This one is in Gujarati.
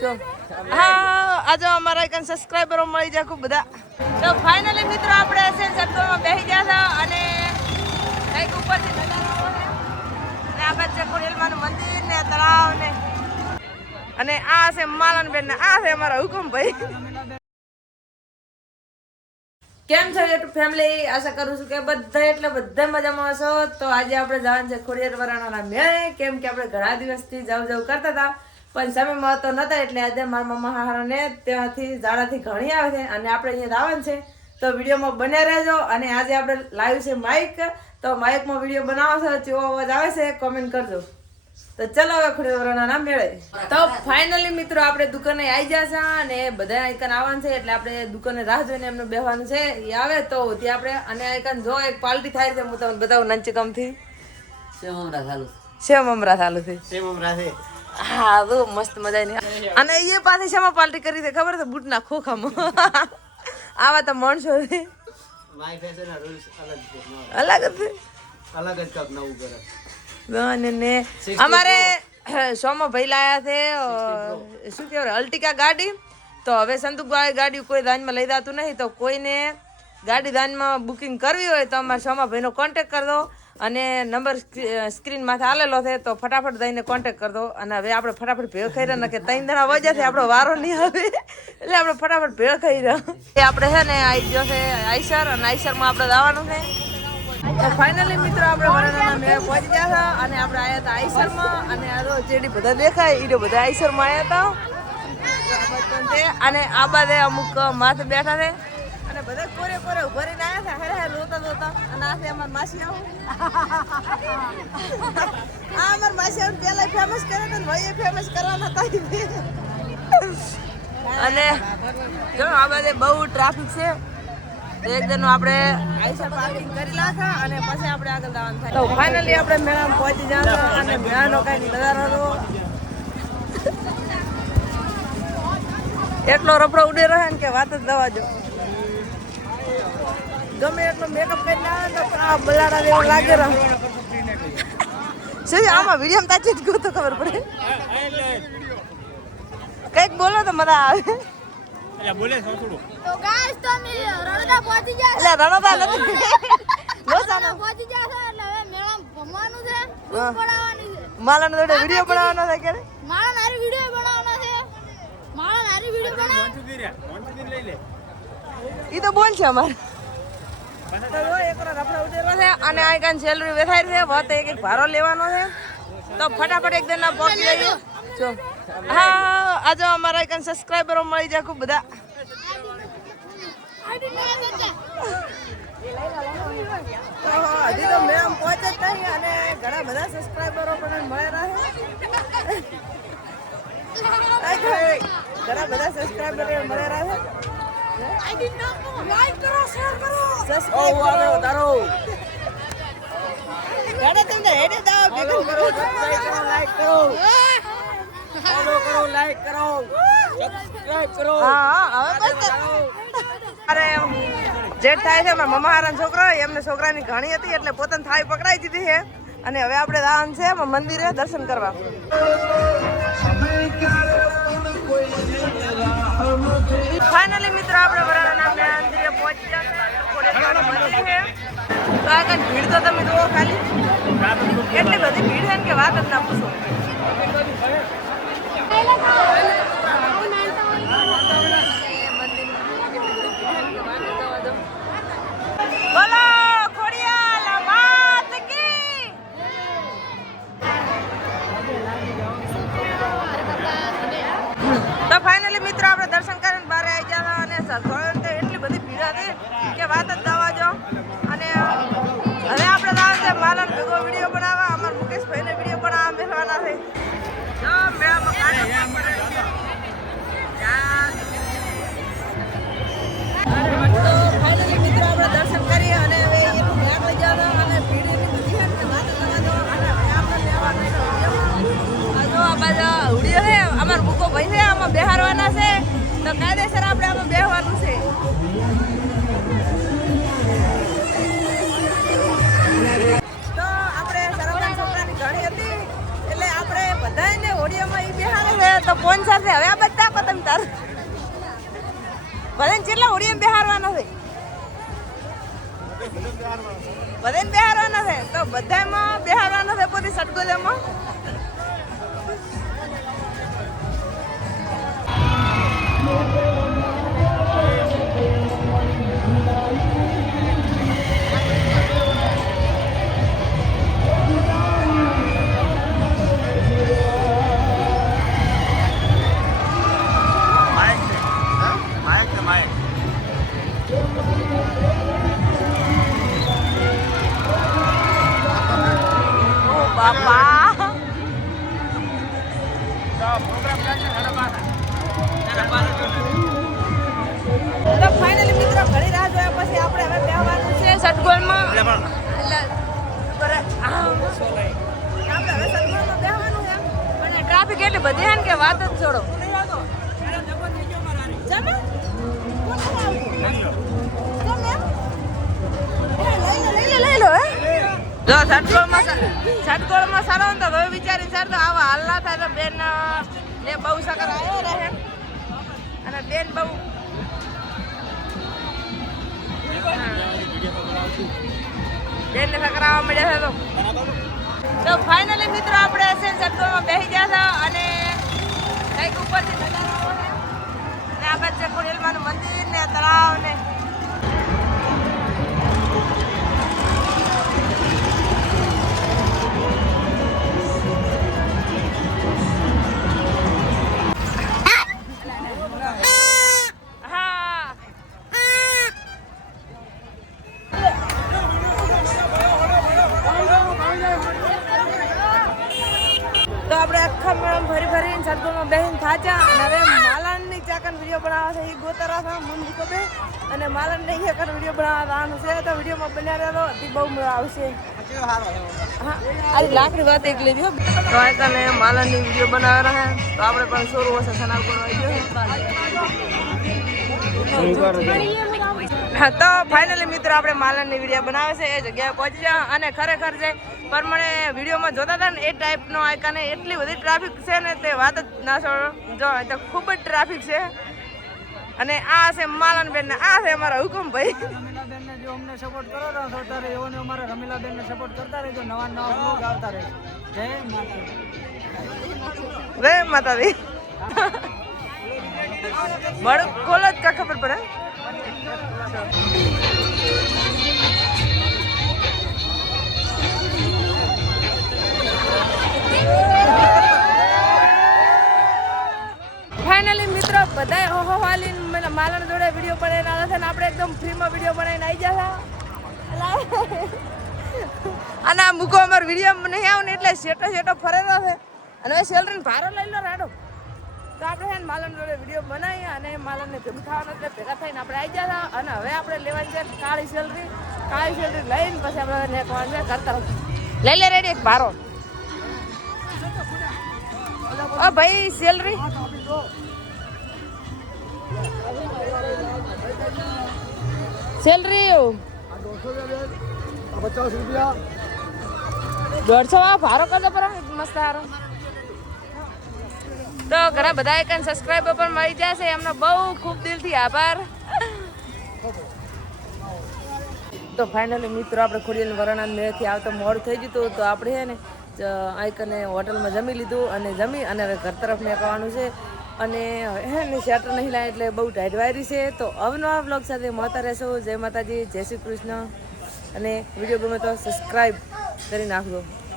જો. હા, આજે અમારા એક સબસ્ક્રાઈબરો મળી જાય ખૂબ બધા. તો ફાઇનલી મિત્રો આપણે છે સર્કલમાં બેસી ગયા હતા અને કંઈક ઉપરથી અને આ છે ખોડિયાલમાનું મંદિર ને તળાવ ને. અને આ છે માલનબેન ને, આ છે અમારા હુકમભાઈ. કેમ છો યુટ્યુબ ફેમિલી આશા કરું છું કે બધા એટલે બધા મજામાં હશો. તો આજે આપણે જવાનું છે ખોડિયાર વરાણાના મેળે. કેમ કે આપણે ઘણા દિવસથી જાવ જાવ કરતા હતા. પણ સમય મળતો નતા એટલે આજે મારા મમ્મા હારાને ત્યાંથી ઝાડાથી ઘણી આવે છે અને આપણે અહીંયા આવવાનું છે. તો વિડીયોમાં બન્યા રહેજો અને આજે આપણે લાવ્યું છે માઇક. તો માઇકમાં વીડિયો બનાવો છે કેવો અવાજ આવે છે કોમેન્ટ કરજો. તો ચલો હવે ખોડિયાર મેળે તો ફાઇનલી મિત્રો આપણે દુકાને આવી જશે છે અને બધા આઈકન આવવાનું છે એટલે આપણે દુકાને રાહ જોઈને એમને બેહવાનું છે. એ આવે તો ત્યાં આપણે અને આઈકન જો એક પાલટી થાય છે હું તમને બતાવું નંચકમથી સેમ અમરા ચાલુ છે. હા બહુ મસ્ત મજાની. અને એ પાસે શેમાં પાલટી કરી દે ખબર છે? બૂટના ખોખામાં. આવા તો માણસો અલગ જ અલગ જ કપ નવું કરે. ને. અમારે સોમો ભાઈ લાયા છે શું કહેવાય અલ્ટિકા ગાડી. તો હવે સંતુકભાઈ ગાડી કોઈ દાનમાં લઈ જતું નહીં તો કોઈને ગાડી દાનમાં બુકિંગ કરવી હોય તો અમારા સોમા ભાઈનો કોન્ટેક કરી દો. અને નંબર સ્ક્રીન માથે આલેલો છે, તો ફટાફટ દઈને કોન્ટેક કરજો અને હવે આપણે ફટાફટ ભેળ ખાઈ રહ્યા કે ત્રણ દણા વજ્યા છે આપણો વારો નહીં આવે. એટલે આપણે ફટાફટ ભેળ ખાઈ રહ્યા. એ આપણે છે ને આવી ગયો છે આઈસર, અને આઈસરમાં આપણે જવાનું છે. ફાઇનલી મિત્રો આપણે વરાણાના મેળે પહોંચી ગયા હતા, અને આપણે આવ્યા હતા આઈસરમાં, અને આ જેડી બધા દેખાય એ બધા આઈસરમાં આવ્યા હતા. અને આ બાદ અમુક માથે બેઠા છે. બધા કોરે કોરે ઊભા રહીને આવ્યા હતા. હેરે હેર રોતા રોતા અને આ છે અમાર માસી આવું. આ અમાર માસી આવું પેલા ફેમસ કરે તો ભાઈએ ફેમસ કરવાના હતા. અને જો આ બધે બહુ ટ્રાફિક છે. એક એકદમ આપણે આઈસર પાર્કિંગ કરી લાખા અને પછી આપણે આગળ જવાનું થાય. તો ફાઇનલી આપણે મેળામાં પહોંચી જવાનું અને મેળાનો કઈ નજારો એટલો રફડો ઉડે રહે ને કે વાત જ દવા જો ગમે એટલો મેકઅપ કરી આવે ને તો આ બલાડા જેવો લાગે રહે. શું આમાં વીડિયો તાચી જ ગયું તો ખબર પડે? કંઈક બોલો તો મજા આવે. તો ગાઈસ વીડિયો છો? બનાવવાનો નારી વિડિયો બનાવવાનો છે. ઈ તો બોલ છે અમારે તો જો એક વાર રફડા ઉતરેલો છે અને આ કાન સેલરી વેથાઈ છે. વત એક એક ભારો લેવાનો છે. તો ફટાફટ એક દિન પગ લઈ જો. હા આજે અમારા એક સબસ્ક્રાઈબરો મળી જાય ખૂબ બધા. હજી તો મેમ પહોંચે જ અને ઘણા બધા સબસ્ક્રાઈબરો પણ મળ્યા રહે ઘણા બધા સબસ્ક્રાઈબરો મળેલા ના લાઈક કરો શેર કરો સબસ્ક્રાઇબ કરો તારો હેડે તમને હેડે દાવ ભેગું કરો સબસ્ક્રાઇબ કરો લાઈક કરો ફોલો કરો લાઈક કરો સબસ્ક્રાઇબ કરો હા હવે બસ અરે જેઠ થાય છે મારા મમ્મા હારા છોકરો એમને છોકરાની ઘણી હતી એટલે પોતાની થાળી પકડાઈ દીધી છે અને હવે આપણે જવાનું છે મંદિરે દર્શન કરવા ફાઇનલી મિત્રો આપણે વરાણાના મંદિરે પહોંચી ગયા છે. તો આ કાંઈ ભીડ તો તમે જુઓ ખાલી? કેટલી બધી ભીડ છે ને કે વાત જ ના પૂછો બોલો ખોડિયાલ માત કી તો ફાઇનલી મિત્રો આપણે દર્શન કરીને બહાર આવી ગયા બધાને કેટલા હોડીએ બેહારવાના છે? બધાને બેહારવાના છે? તો બધામાં બેહારવાના છે પોતે સટગોજામાં? તો ફાઇનલી મિત્રો ઘણી રાહ જોયા પછી આપણે હવે બેહવાનું છે આમ. આપણે હવે સટગોળમાં બેહવાનું છે. પણ ટ્રાફિક એટલી બધી છે ને કે વાત જ છોડો. સટગોળમાં સારો તો હવે વિચારી સર આવા હાલના થાય તો બેન ને બહુ સકર આવ્યો રહે. અને બેન બહુ બેન ને સકરાવા મળ્યા છે તો. ફાઇનલી મિત્રો આપણે છે ને સટગોળમાં બેસી ગયા હતા અને કંઈક ઉપરથી નજારો આવે છે ને આગળ છે ખોડિયાલમાનું મંદિર ને તળાવ ને સદગુણમાં બેસીને થાચા અને હવે માલણની ચાકન વીડિયો બનાવવા છે. એ ગોતરા મન કબે અને માલણને અહીંયા કર વીડિયો બનાવવા આવવાનું છે. તો વિડીયોમાં બન્યા રહેલો અતિ બહુ મજા આવશે. હા લાકડી વાત એક હો. તો આ કને માલણની વીડિયો બનાવવા રહે તો આપણે પણ શોરૂ હશે સનાર તો ફાઇનલી મિત્રો, આપણે માલણની વીડિયો બનાવે છે. એ જગ્યાએ પહોંચી જાય અને ખરેખર જે મને વિડીયોમાં જોતા હતા ને એ ટાઈપનો આયકાને એટલી બધી ટ્રાફિક છે ને તે વાત જ ના છોડો. જો તો ખૂબ જ ટ્રાફિક છે. અને આ છે માલનબેન ને આ છે અમારા હુકમભાઈ. રમીલાબેન ને જો અમને સપોર્ટ કરો તો એવો એવોને અમારા રમીલાબેન ને સપોર્ટ કરતા રહેજો નવા નવા બ્લોગ આવતા રહે જય માતા રે માતાજી. બળ ખોલ જ કા ખબર પડે. ફાઇનલી મિત્રો બધાય હોહો વાલી માલણ જોડે વીડિયો બનાવીને આવ્યા છે ને આપણે એકદમ ફ્રીમાં વીડિયો બનાવીને આવી ગયા અને આ મૂકો અમારો વીડિયો નહીં આવ ને એટલે શેટો શેટો ફરેલો છે. અને હવે સેલરીને ભારો લઈ લો રાડો. તો આપણે છે માલણ જોડે વીડિયો બનાવીએ અને માલણને ભેગું થવાનું એટલે ભેગા થઈને આપણે આવી હતા. અને હવે આપણે લેવાની છે કાળી સેલરી. કાળી સેલરી લઈને પછી આપણે નેકવાનું છે, કરતા લઈ લે રેડી એક ભારો. ઓ ભાઈ સેલરી સેલરી દોઢસો માં ભારો પર મસ્ત હારો. તો ઘણા બધા એક સબસ્ક્રાઈબર પણ મળી જશે એમનો બહુ ખૂબ દિલથી આભાર. તો ફાઇનલી મિત્રો, આપણે ખોડિયાલ વરણાન મેળથી આવતા મોડ થઈ ગયું તો આપણે છે ને આઈકને હોટલમાં જમી લીધું અને જમી અને હવે ઘર તરફ નીકળવાનું છે. અને હે ને, શેટર નહીં લાય એટલે બહુ ટાઈટ વાયરી છે. તો અવનવા બ્લોગ સાથે મળતા રહેશો. જય માતાજી, જય શ્રી કૃષ્ણ. અને વીડિયો ગમે તો સબસ્ક્રાઈબ કરી નાખજો.